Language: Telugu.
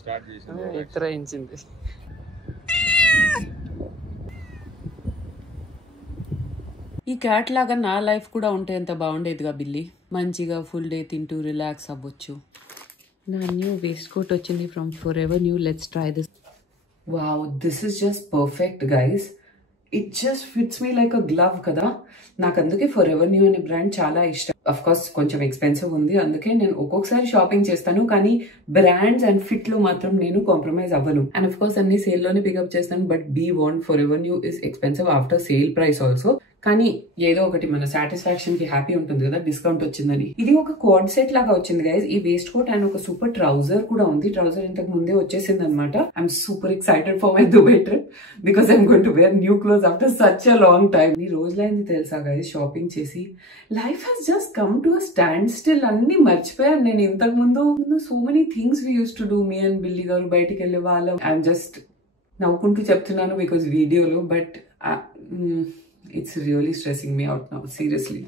స్టార్ట్ చేసింది ఎత్తరాయించింది. ఈ క్యాట్ లాగా నా లైఫ్ కూడా ఉంటే ఎంత బాగుండేదిగా బిల్లి. మంచిగా ఫుల్ డే తింటూ రిలాక్స్ అవ్వచ్చు. నా న్యూ వేస్ట్ కోట్ వచ్చింది from for ever new. Let's try this. Wow, this is just perfect guys. It just fits me like a glove కదా. నాకు అందుకే ఫర్ ఎవర్ న్యూ అనే బ్రాండ్ చాలా ఇష్టం. అఫ్ కోర్స్ కొంచెం ఎక్స్పెన్సివ్ ఉంది, అందుకే నేను ఒక్కొక్కసారి షాపింగ్ చేస్తాను, కానీ బ్రాండ్స్ అండ్ ఫిట్ లో మాత్రం నేను కాంప్రమైజ్ అవ్వను. అండ్ అఫ్ కోర్స్ అన్ని సేల్ లోనే పికప్ చేస్తాను. But be want Forever New is expensive after sale price also. కానీ ఏదో ఒకటి మన సాటిస్ఫాక్షన్ కి హ్యాపీ ఉంటుంది కదా, డిస్కౌంట్ వచ్చిందని. ఇది ఒక క్వాడ్ సెట్ లాగా వచ్చింది గైస్. ఈ వేస్ట్ కోట్ అండ్ ఒక సూపర్ ట్రౌజర్ కూడా ఉంది. ట్రౌజర్ ఇంతకు ముందే వచ్చేసింది అనమాట. I'm super excited for my Dubai trip because I'm going to wear new clothes after such a long time. ఈ రోజులైంది తెలుసా గైస్ షాపింగ్ చేసి. Life has just come to a standstill. అన్ని మర్చిపోయాను నేను. ఇంతకు ముందు so many things we used to do. Me and Billy గారు బయటికి వెళ్ళే వాళ్ళం. ఐఎమ్ జస్ట్ నవ్వుకుంటూ చెప్తున్నాను బికాస్ వీడియోలో, but it's really stressing me out now, seriously.